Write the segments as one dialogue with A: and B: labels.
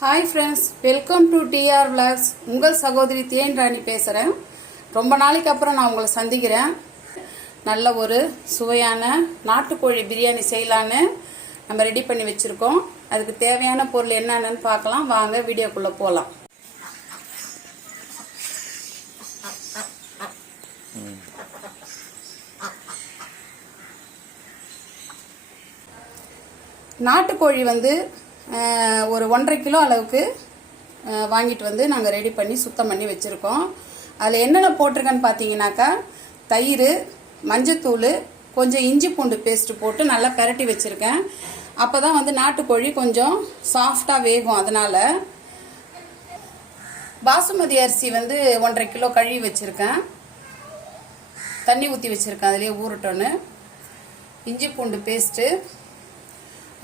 A: Hi friends welcome to TR vlogs உங்கள் சகோதரி தேன் ராணி பேசுகிறேன் ரொம்ப நாளைக்கு அப்புறம் நான் உங்களை சந்திக்கிறேன். நல்ல ஒரு சுவையான நாட்டுக்கோழி பிரியாணி செய்யலான்னு நம்ம ரெடி பண்ணி வச்சுருக்கோம். அதுக்கு தேவையான பொருள் என்னென்னு பார்க்கலாம். வாங்க வீடியோக்குள்ளே போகலாம் நாட்டுக்கோழி வந்து ஒரு ஒன்றரை கிலோ அளவுக்கு வாங்கிட்டு வந்து நாங்கள் ரெடி பண்ணி சுத்தம் பண்ணி வச்சுருக்கோம். அதில் என்னென்ன போட்டிருக்கேன்னு பார்த்தீங்கன்னாக்கா தயிர் மஞ்சத்தூள் கொஞ்சம் இஞ்சி பூண்டு பேஸ்ட் போட்டு நல்லா பெரட்டி வச்சுருக்கேன். அப்போ தான் வந்து நாட்டுக்கோழி கொஞ்சம் சாஃப்டாக வேகும் அதனால். பாசுமதி அரிசி வந்து ஒன்றரை கிலோ கழுவி வச்சுருக்கேன். தண்ணி ஊற்றி வச்சுருக்கேன் அதிலே ஊறட்டோன்னு இஞ்சி பூண்டு பேஸ்ட்டு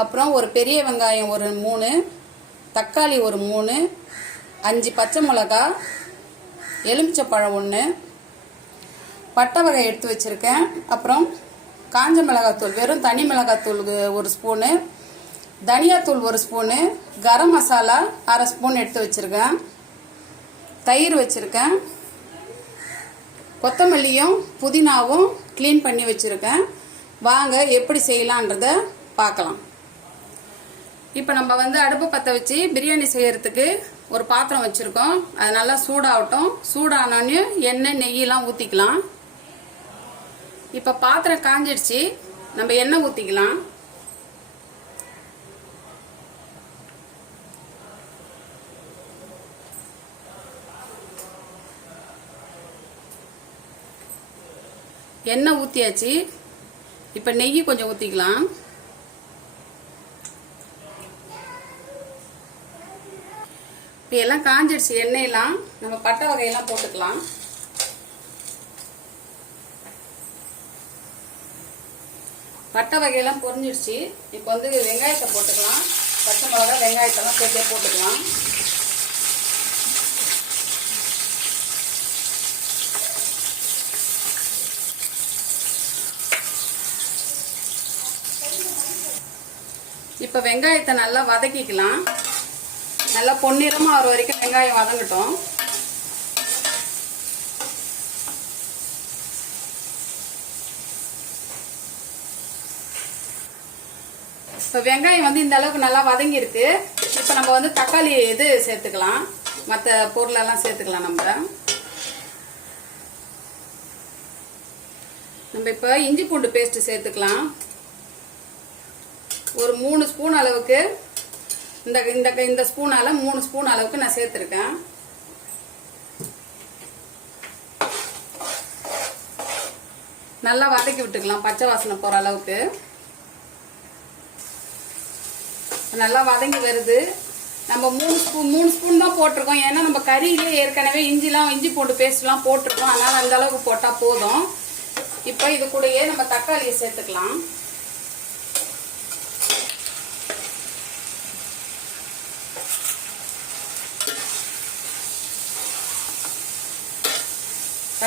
A: அப்புறம் ஒரு பெரிய வெங்காயம் ஒரு மூணு தக்காளி ஒரு மூணு அஞ்சு பச்சை மிளகா எலுமிச்சப்பழம் ஒன்று பட்டை வகை எடுத்து வச்சுருக்கேன். அப்புறம் காஞ்ச மிளகாத்தூள் வெறும் தனி மிளகாத்தூள் ஒரு ஸ்பூனு தனியாத்தூள் ஒரு ஸ்பூனு கரம் மசாலா அரை ஸ்பூன் எடுத்து வச்சுருக்கேன். தயிர் வச்சுருக்கேன். கொத்தமல்லியும் புதினாவும் க்ளீன் பண்ணி வச்சுருக்கேன். வாங்க எப்படி செய்யலான்றத பார்க்கலாம். இப்போ நம்ம வந்து அடுப்பு பற்ற வச்சு பிரியாணி செய்யறதுக்கு ஒரு பாத்திரம் வச்சுருக்கோம். அது நல்லா சூடாகட்டும். சூடானோடனே எண்ணெய் நெய்யெலாம் ஊற்றிக்கலாம் இப்போ பாத்திரம் காஞ்சிடுச்சு நம்ம எண்ணெய் ஊற்றிக்கலாம் எண்ணெய் ஊற்றியாச்சு இப்போ நெய் கொஞ்சம் ஊற்றிக்கலாம் இப்படி எல்லாம் காஞ்சிடுச்சு. எண்ணெயெல்லாம் நம்ம பட்டை வகையெல்லாம் போட்டுக்கலாம். பட்டை வகையெல்லாம் பொரிஞ்சிடுச்சு. இப்போ வந்து வெங்காயத்தை போட்டுக்கலாம். பச்சை மிளகா வெங்காயத்தெல்லாம் சேர்த்தே போட்டுக்கலாம். இப்போ வெங்காயத்தை நல்லா வதக்கிக்கலாம். நல்லா பொன்னிறமாக வர வரைக்கும் வெங்காயம் வதங்கட்டும். இப்போ வெங்காயம் வந்து இந்த அளவுக்கு நல்லா வதங்கியிருக்கு இப்போ நம்ம வந்து தக்காளி இது சேர்த்துக்கலாம். மற்ற பொருளெல்லாம் சேர்த்துக்கலாம் நம்ம. நம்ம இப்போ இஞ்சி பூண்டு பேஸ்ட் சேர்த்துக்கலாம். ஒரு மூணு ஸ்பூன் அளவுக்கு இந்த இந்த இந்த ஸ்பூனால மூணு ஸ்பூன் அளவுக்கு நான் சேர்த்துருக்கேன். நல்லா வதக்கி விட்டுக்கலாம் பச்சை வாசனை போகிற அளவுக்கு. நல்லா வதங்கி வருது. நம்ம மூணு ஸ்பூன் மூணு ஸ்பூன் தான் போட்டிருக்கோம். ஏன்னா நம்ம கறியிலே ஏற்கனவே இஞ்சிலாம் இஞ்சி பூண்டு பேஸ்ட்லாம் போட்டிருக்கோம். அதனால் அந்த அளவுக்கு போட்டால் போதும். இப்போ இது கூடயே நம்ம தக்காளியை சேர்த்துக்கலாம்.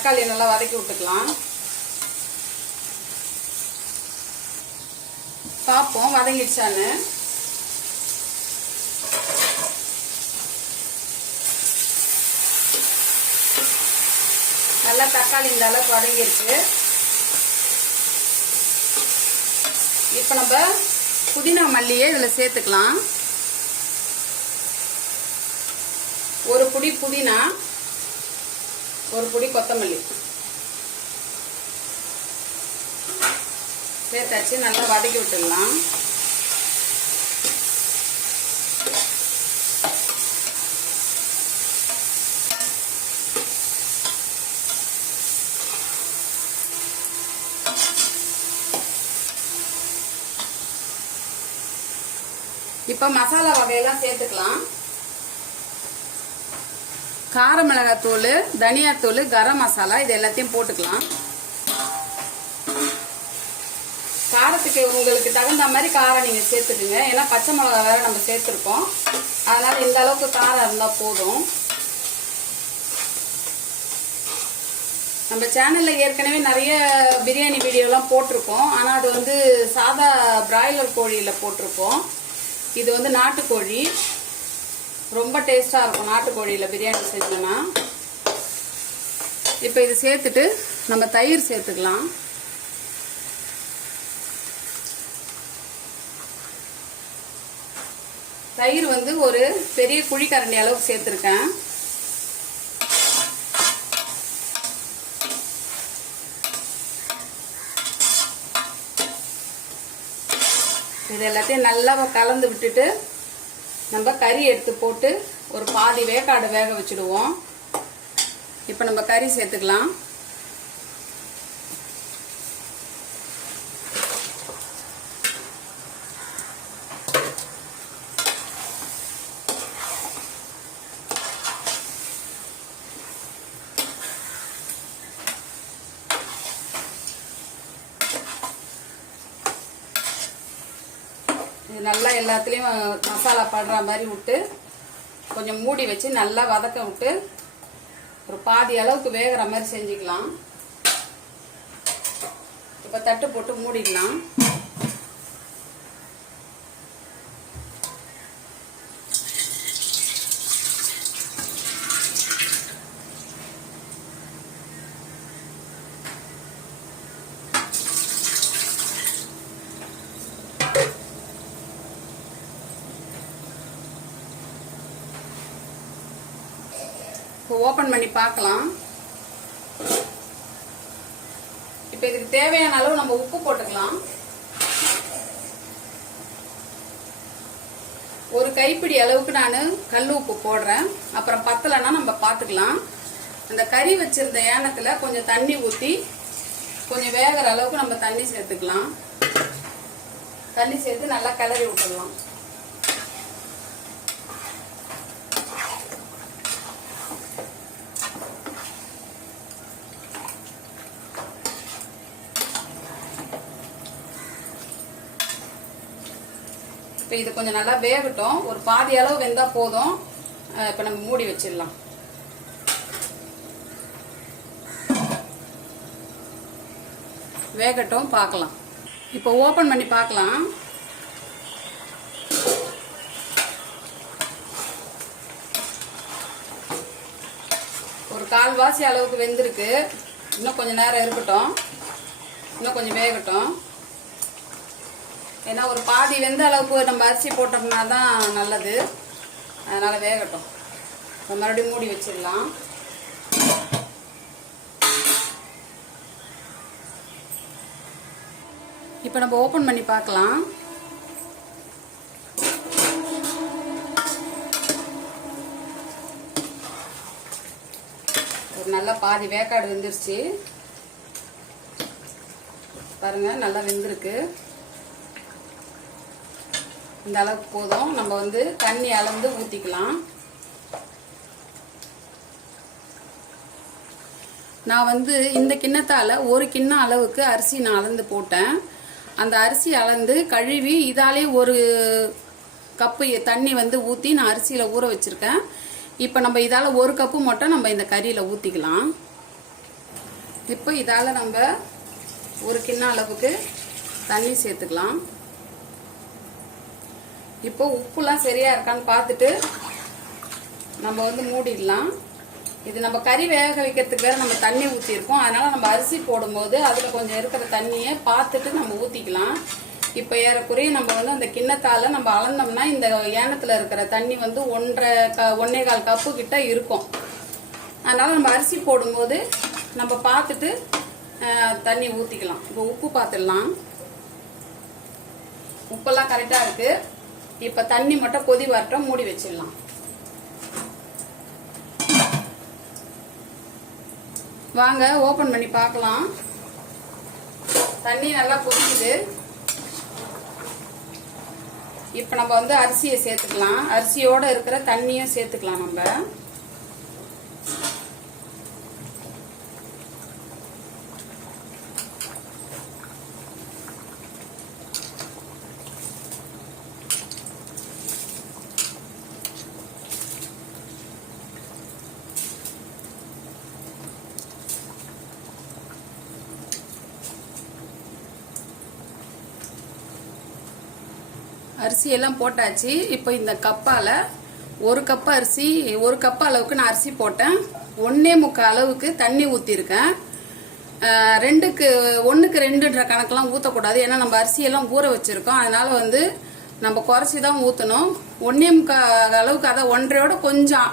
A: தக்காளி நல்லா வதக்கி விட்டுக்கலாம். பார்ப்போம் வதங்கிடுச்சான்னு நல்லா தக்காளி இந்த அளவுக்கு வதங்கிருக்கு இப்போ நம்ம புதினா மல்லியை இதில் சேர்த்துக்கலாம். ஒரு புடி புதினா. ஒரு பொடி கொத்தமல்லி. சேர்த்தாச்சு நல்லா வதக்கி விட்டுடலாம். இப்போ மசாலா வகையெல்லாம் சேர்த்துக்கலாம். கார மிளகாத்தூள் தனியாத்தூள் கரம் மசாலா இது எல்லாத்தையும் போட்டுக்கலாம். காரத்துக்கு உங்களுக்கு தகுந்த மாதிரி காரம் நீங்கள் சேர்த்துக்குங்க. ஏன்னா பச்சை மிளகா வேறு நம்ம சேர்த்துருக்கோம். அதனால் இந்த அளவுக்கு காரம் இருந்தால் போதும். நம்ம சேனலில் ஏற்கனவே நிறைய பிரியாணி வீடியோலாம் போட்டிருக்கோம். ஆனால் அது வந்து சாதா பிராய்லர் கோழியில் போட்டிருக்கோம். இது வந்து நாட்டுக்கோழி. ரொம்ப டேஸ்ட்டாக இருக்கும் நாட்டுக்கோழியில் பிரியாணி செஞ்சோன்னா இப்போ இது சேர்த்துட்டு நம்ம தயிர் சேர்த்துக்கலாம். தயிர் வந்து ஒரு பெரிய குழிக்கரண்டி அளவுக்கு சேர்த்துருக்கேன். இது எல்லாத்தையும் நல்லா கலந்து விட்டுட்டு நம்ம கறி எடுத்து போட்டு ஒரு பாதி வேக்காடு வேக வச்சுடுவோம். இப்போ நம்ம கறி சேர்த்துக்கலாம் இது நல்லா எல்லாத்துலேயும் மசாலா படுற மாதிரி விட்டு கொஞ்சம் மூடி வச்சு நல்லா வதக்க விட்டு ஒரு பாதி அளவுக்கு வேகிற மாதிரி செஞ்சுக்கலாம். இப்போ தட்டு போட்டு மூடிடலாம். இப்போ ஓப்பன் பண்ணி பார்க்கலாம். இப்போ இதுக்கு தேவையான அளவு நம்ம உப்பு போட்டுக்கலாம். ஒரு கைப்பிடி அளவுக்கு நான் கல் உப்பு போடுறேன். அப்புறம் பத்தலைன்னா நம்ம பார்த்துக்கலாம். அந்த கறி வச்சிருந்த ஏனத்தில் கொஞ்சம் தண்ணி ஊற்றி கொஞ்சம் வேகிற அளவுக்கு நம்ம தண்ணி சேர்த்துக்கலாம். தண்ணி சேர்த்து நல்லா கிளறி விட்டுடலாம். இப்போ இது கொஞ்சம் நல்லா வேகட்டும். ஒரு பாதி அளவு வெந்தா போதும். இப்போ நம்ம மூடி வச்சிடலாம். வேகட்டும் பார்க்கலாம். இப்போ ஓப்பன் பண்ணி பார்க்கலாம். ஒரு கால்வாசி அளவுக்கு வெந்திருக்கு. இன்னும் கொஞ்சம் நேரம் இருக்கட்டும். இன்னும் கொஞ்சம் வேகட்டும். ஏன்னா ஒரு பாதி வெந்த அளவுக்கு நம்ம அரிசி போட்டோம்னா தான் நல்லது. அதனால் வேகட்டும். இப்போ மறுபடியும் மூடி வச்சிடலாம். இப்போ நம்ம ஓப்பன் பண்ணி பார்க்கலாம். ஒரு நல்லா பாதி வேக்காடு வெந்துருச்சு. பாருங்க நல்லா வெந்திருக்கு. இந்த அளவுக்கு போதும். நம்ம வந்து தண்ணி அளந்து ஊற்றிக்கலாம் நான் வந்து இந்த கிண்ணத்தால் ஒரு கிண்ணம் அளவுக்கு அரிசி நான் அளந்து போட்டேன். அந்த அரிசி அளந்து கழுவி இதாலே ஒரு கப்பு தண்ணி வந்து ஊற்றி நான் அரிசியில் ஊற வச்சுருக்கேன். இப்போ நம்ம இதால் ஒரு கப்பு மட்டும் நம்ம இந்த கறியில் ஊற்றிக்கலாம் இப்போ இதால் நம்ம ஒரு கிண்ணம் அளவுக்கு தண்ணி சேர்த்துக்கலாம். இப்போ உப்புலாம் சரியா இருக்கான்னு பார்த்துட்டு நம்ம வந்து மூடிடலாம். இது நம்ம கறி வேக வைக்கிறதுக்கு வேற நம்ம தண்ணி ஊற்றிருக்கோம் அதனால நம்ம அரிசி போடும்போது அதில் கொஞ்சம் இருக்கிற தண்ணியை பார்த்துட்டு நம்ம ஊற்றிக்கலாம் இப்போ ஏறக்குறைய நம்ம வந்து அந்த கிண்ணத்தால் நம்ம அளந்தோம்னா இந்த ஏனத்தில் இருக்கிற தண்ணி வந்து ஒன்றரை க ஒன்னே கால் கப்பு கிட்ட இருக்கும். அதனால நம்ம அரிசி போடும்போது நம்ம பார்த்துட்டு தண்ணி ஊற்றிக்கலாம் இப்போ உப்பு பார்த்துடலாம். உப்பெல்லாம் கரெக்டாக இருக்குது இப்போ தண்ணி மட்டும் கொதி வரட்டும் மூடி வச்சிடலாம். வாங்க ஓபன் பண்ணி பார்க்கலாம். தண்ணி நல்லா கொதிக்குது. இப்போ நம்ம வந்து அரிசியை சேர்த்துக்கலாம். அரிசியோட இருக்கிற தண்ணியும் சேர்த்துக்கலாம் நம்ம. அரிசியெல்லாம் போட்டாச்சு. இப்போ இந்த கப்பால் ஒரு கப் அரிசி ஒரு கப் அளவுக்கு நான் அரிசி போட்டேன். ஒன்னே முக்கால் அளவுக்கு தண்ணி ஊற்றிருக்கேன் ரெண்டுக்கு ஒன்றுக்கு ரெண்டுன்ற கணக்கெலாம் ஊற்றக்கூடாது ஏன்னா நம்ம அரிசியெல்லாம் ஊற வச்சுருக்கோம். அதனால் வந்து நம்ம குறைச்சி தான் ஊற்றணும் ஒன்றே முக்கால் அளவுக்கு அதை ஒன்றையோட கொஞ்சம்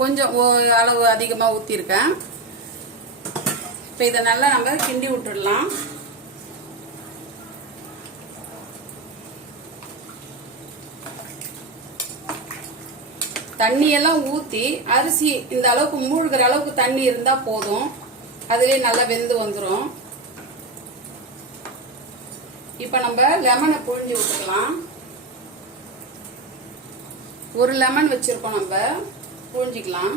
A: கொஞ்சம் அளவு அதிகமாக ஊற்றிருக்கேன் இப்போ இதை நல்லா நம்ம கிண்டி விட்டுடலாம். தண்ணியெல்லாம் ஊற்றி அரிசி இந்த அளவுக்கு மூழ்கிற அளவுக்கு தண்ணி இருந்தால் போதும். அதுலேயே நல்லா வெந்து வந்துடும் இப்போ நம்ம லெமனை புழிஞ்சு விட்டுக்கலாம் ஒரு லெமன் வச்சுருக்கோம் நம்ம. புழிஞ்சிக்கலாம்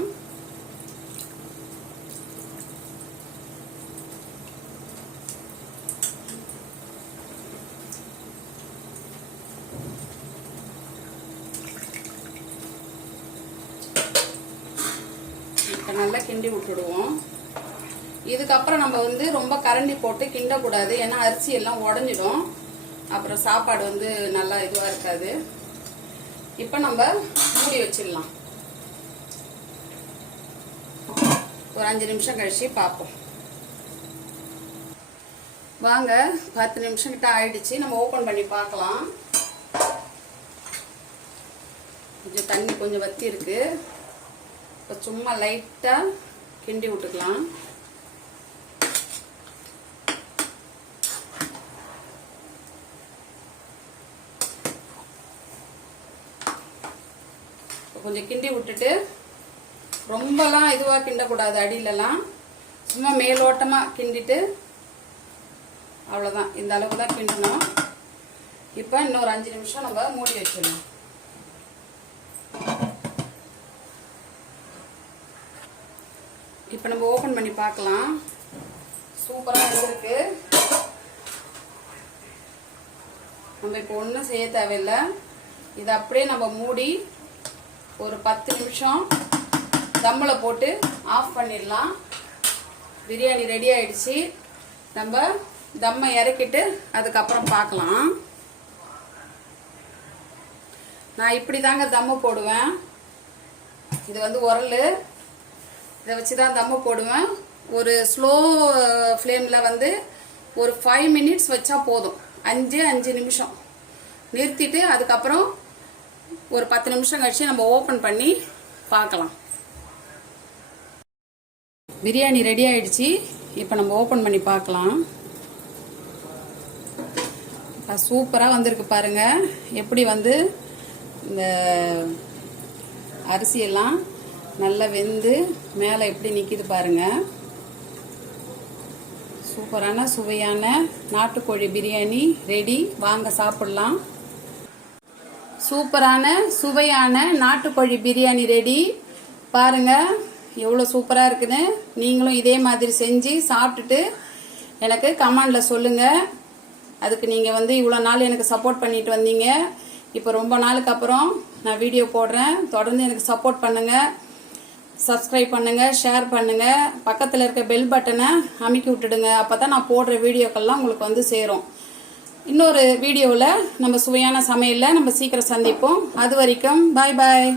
A: இப்போ நல்லா கிண்டி விட்டுடுவோம். இதுக்கப்புறம் நம்ம வந்து ரொம்ப கரண்டி போட்டு கிண்டக்கூடாது. ஏன்னா அரிசி எல்லாம் உடஞ்சிடும். அப்புறம் சாப்பாடு வந்து நல்லா இதுவாக இருக்காது. இப்போ நம்ம மூடி வச்சிடலாம். ஒரு அஞ்சு நிமிஷம் கழிச்சு பார்ப்போம். வாங்க பத்து நிமிஷம் கிட்ட ஆயிடுச்சு. நம்ம ஓப்பன் பண்ணி பார்க்கலாம். கொஞ்சம் தண்ணி கொஞ்சம் வத்தி இருக்கு. இப்போ சும்மா லைட்டாக கிண்டி விட்டுக்கலாம். கொஞ்சம் கிண்டி விட்டுட்டு ரொம்பலாம் இதுவாக கிண்டக்கூடாது அடியிலலாம். சும்மா மேலோட்டமாக கிண்டிட்டு அவ்வளோதான் இந்த அளவுக்கு தான் கிண்டணும். இப்போ இன்னொரு அஞ்சு நிமிஷம் நம்ம மூடி வச்சிடணும். இப்போ நம்ம ஓப்பன் பண்ணி பார்க்கலாம். சூப்பராக வந்திருக்கு நம்ம இப்போ ஒன்றும் செய்ய தேவையில்லை. இதை அப்படியே நம்ம மூடி ஒரு பத்து நிமிஷம் தம்மில் போட்டு ஆஃப் பண்ணிடலாம். பிரியாணி ரெடி ஆயிடுச்சு. நம்ம தம்மை இறக்கிட்டு அதுக்கப்புறம் பார்க்கலாம். நான் இப்படி தாங்க தம்மு போடுவேன். இது வந்து உரல். இதை வச்சு தான் தம்மு போடுவேன். ஒரு ஸ்லோ ஃப்ளேமில் வந்து ஒரு ஃபைவ் மினிட்ஸ் வச்சா போதும். அஞ்சு அஞ்சு நிமிஷம். நிறுத்திட்டு அதுக்கப்புறம் ஒரு பத்து நிமிஷம் கழிச்சு நம்ம ஓப்பன் பண்ணி பார்க்கலாம். பிரியாணி ரெடி ஆயிடுச்சு. இப்போ நம்ம ஓப்பன் பண்ணி பார்க்கலாம். சூப்பராக வந்திருக்கு பாருங்க. எப்படி வந்து இந்த அரிசியெல்லாம் நல்லா வெந்து மேலே எப்படி நிற்கிது பாருங்க. சூப்பரான சுவையான நாட்டுக்கோழி பிரியாணி ரெடி. வாங்க சாப்பிடலாம். சூப்பரான சுவையான நாட்டுக்கோழி பிரியாணி ரெடி. பாருங்க எவ்வளோ சூப்பராக இருக்குன்னு. நீங்களும் இதே மாதிரி செஞ்சு சாப்பிட்டுட்டு எனக்கு கமெண்டில் சொல்லுங்கள் அதுக்கு நீங்கள் வந்து இவ்வளோ நாள் எனக்கு சப்போர்ட் பண்ணிட்டு வந்தீங்க. இப்போ ரொம்ப நாளுக்கு அப்புறம் நான் வீடியோ போடுறேன். தொடர்ந்து எனக்கு சப்போர்ட் பண்ணுங்கள் சப்ஸ்கிரைப் பண்ணுங்கள் ஷேர் பண்ணுங்கள் பக்கத்தில் இருக்க பெல் பட்டனை அமைக்கி விட்டுடுங்க. அப்போ தான் நான் போடுற வீடியோக்கள்லாம் உங்களுக்கு வந்து சேரும். இன்னொரு வீடியோவில் நம்ம சுவையான சமையலில் நம்ம சீக்கிரம் சந்திப்போம். அது வரைக்கும் பாய் பாய்